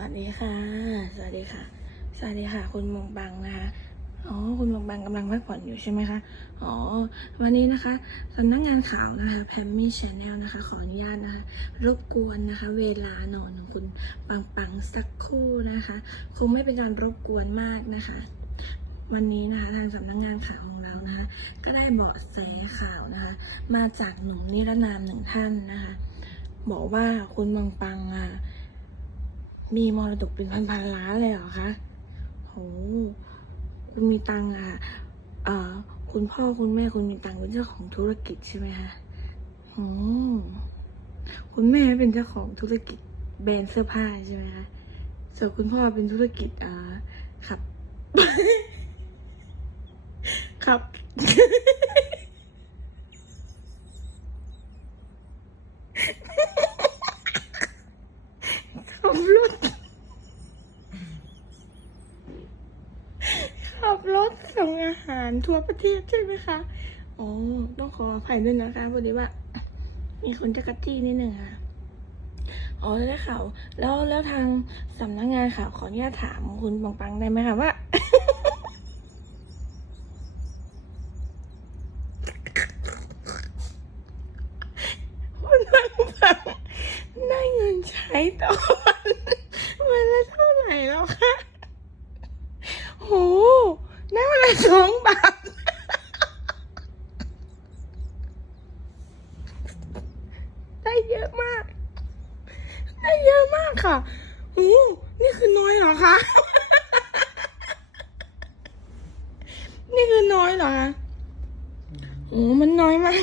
วัสดีค่ะ สวัสดีค่ะ สวัสดีค่ะ คุณมงบังนะคะ อ๋อ คุณมงบังกำลังพักผ่อนอยู่ใช่ไหมคะ อ๋อ วันนี้นะคะสำนักงานข่าวนะคะแพมมี่ชาแนลนะคะ ขออนุญาตนะคะ รบกวนนะคะ เวลานอนของคุณปังปังสักครู่นะคะ คงไม่เป็นการรบกวนมากนะคะ วันนี้นะคะทางสำนักงานข่าวของเรานะคะ ก็ได้เบาะแสข่าวนะคะ มาจากหนุ่มนิรนามหนึ่งท่านนะคะ บอกว่าคุณปังปังอะ มีมรดกเป็นพันพันๆล้านเลยเหรอคะโหคุณมีตังค์อะเอ่อคุณพ่อคุณแม่คุณมีตังค์เป็นเจ้าของธุรกิจใช่ไหมคะโอ้คุณแม่เป็นเจ้าของธุรกิจแบรนด์เสื้อผ้าใช่ไหมคะส่วนคุณพ่อเป็นธุรกิจอ่าขับ ขับรถ ขับรถ ส่งอาหารทั่วประเทศใช่ไหมคะโอ้ต้องขออภัยด้วยนะคะพอดีว่า มีคนจะกระจี้นิดหนึ่งค่ะอ๋อแล้วได้ข่าวแล้วแล้วทางสำนักงานข่าวขออนุญาตถามคุณปังปังได้ไหมคะว่าคุณปังปังได้เงินใช้ต่อวันวันละเท่าไหร่แล้วคะ โห ได้สองบาทได้เยอะมาก ได้เยอะมากค่ะโอ้นี่คือน้อยเหรอคะ นี่คือน้อยเหรอคะโอ้มันน้อยมาก